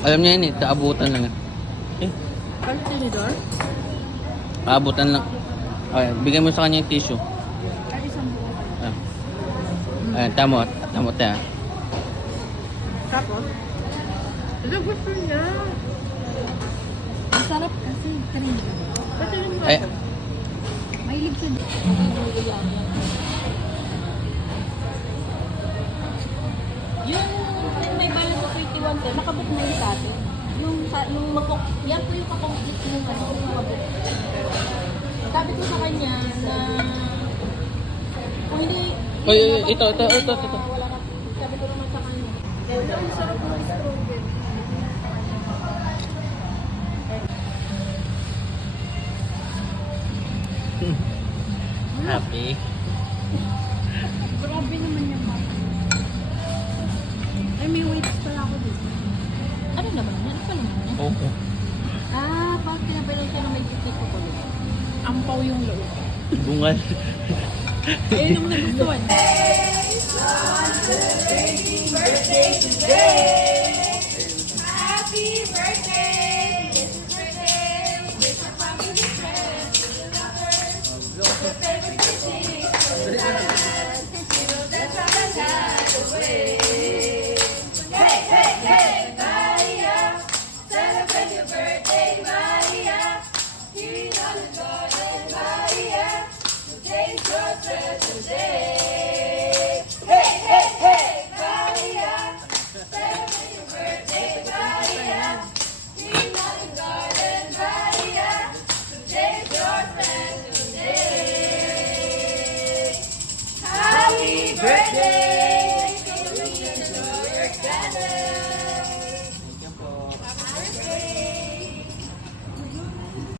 Alam niya yun eh, taabutan lang. Eh, Kahit tinidor? taabutan lang. Okay, bigyan mo sa kanya yung tissue. Ay, isang buo. Ayan, tamo. Tamo tayo. Tapos? Ito gusto niya. Ang sarap kasi. Kanina. Pati yung Ay, Mahilig siya. Yung may balance sa 31 tayo, nakabook na yun sa atin. Yung yan po yung kakomplete yung ano, yung nakabook. Sabi ko sa kanya na kung hindi, Oy, ito. Wala na. Sabi ko naman sa kanya. Ang sarap ng strawberry. happy. Grabe naman yung mama. Ay, may weights pala ako dito. Ano naman yan? Ano pa naman yan? Oo. Bakit pinabalay siya na may tiktik ko ulit? Ampaw yung loob. Bungal. Ayun ang nagustuhan. Happy birthday!